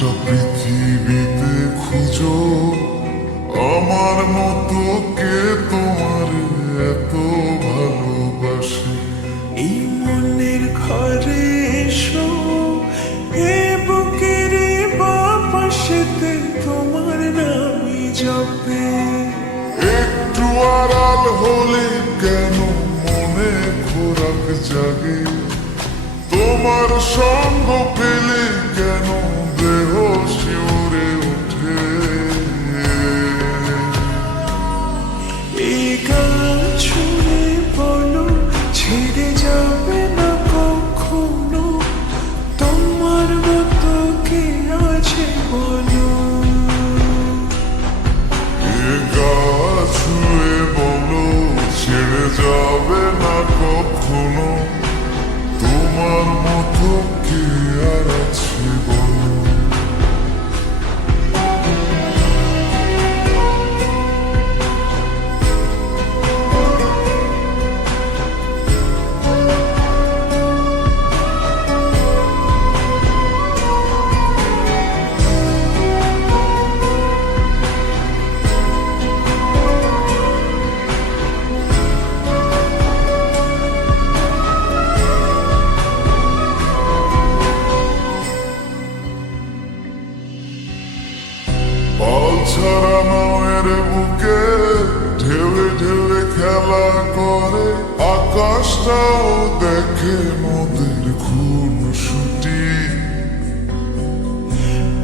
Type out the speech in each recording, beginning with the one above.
গোটা পৃথিবীতে খুঁজো আমার মতো কে তোমার এত ভালোবাসে। এই মনের ঘরে এসো, এ বুকের বাপাশেতে তোমার নামই জপে। একটু আড়াল হলে কেন মনে খোরাক জাগে, তোমার সঙ্গ পেলে কেন দেহ শিউরে ওঠে। এই গান ছুঁয়ে বলো ছেড়ে যাবে না কখনো, তোমার মতো কে আছে বলো। এ গা ছুঁয়ে বলো ছেড়ে যাবে না কখনো, তোমার মতো কে আর আছে বলো। পাল ছাড়া নামের বুকে ঢেউে ঢেউে খেলা করে, আকাশটাও দেখে নদীর খুনসুটি।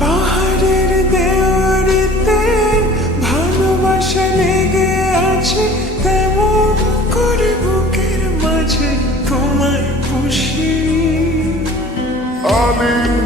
পাহাড়ের দেওয়ারিতে ভালোবাসা লেগে আছে, তেমন করে বুকের মাঝে তোমায় খুশি। আলিঙ্গন